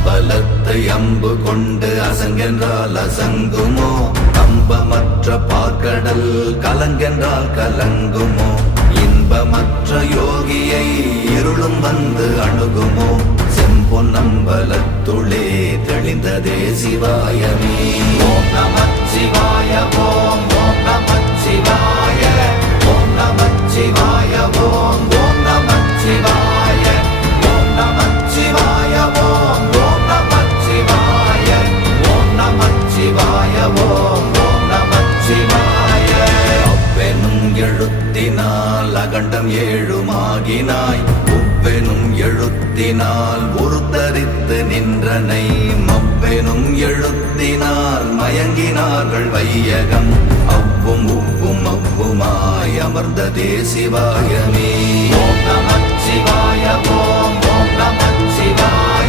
அம்பலத்தை அம்பு கொண்டு அசங்கென்றால் அசங்குமோ, கம்பமற்ற பார்க்கடல் கலங்கென்றால் கலங்குமோ, இன்பமற்ற யோகியை இருளும் வந்து அணுகுமோ, செம்பொன்னம்பலத்துளே தெளிந்ததே சிவாயமே. ஓம் நமச்சிவாய ஓம் ஓம் நமச்சிவாய ஓம் நமச்சிவாய ஓம் ஓம் நமச்சிவாய ஓம் நமச்சிவாய ஓம் ஓம் நமச்சிவாய ஓம் நமச்சிவாய ஓம் ஓம் நமச்சிவாய. அவ்வெனும் எழுத்தினால் அகண்டம் ஏழுமாகினாய், உவ்வெனும் எழுத்தினால் உருத்தரித்து நின்றனை, மவ்வெனும் எழுத்தினால் மயங்கினார்கள் வையகம், அவ்வும் உவ்வும் அவ்வுமாய் அமர்ந்ததே சிவாயமே. ஓம் நமச்சிவாய ஓம்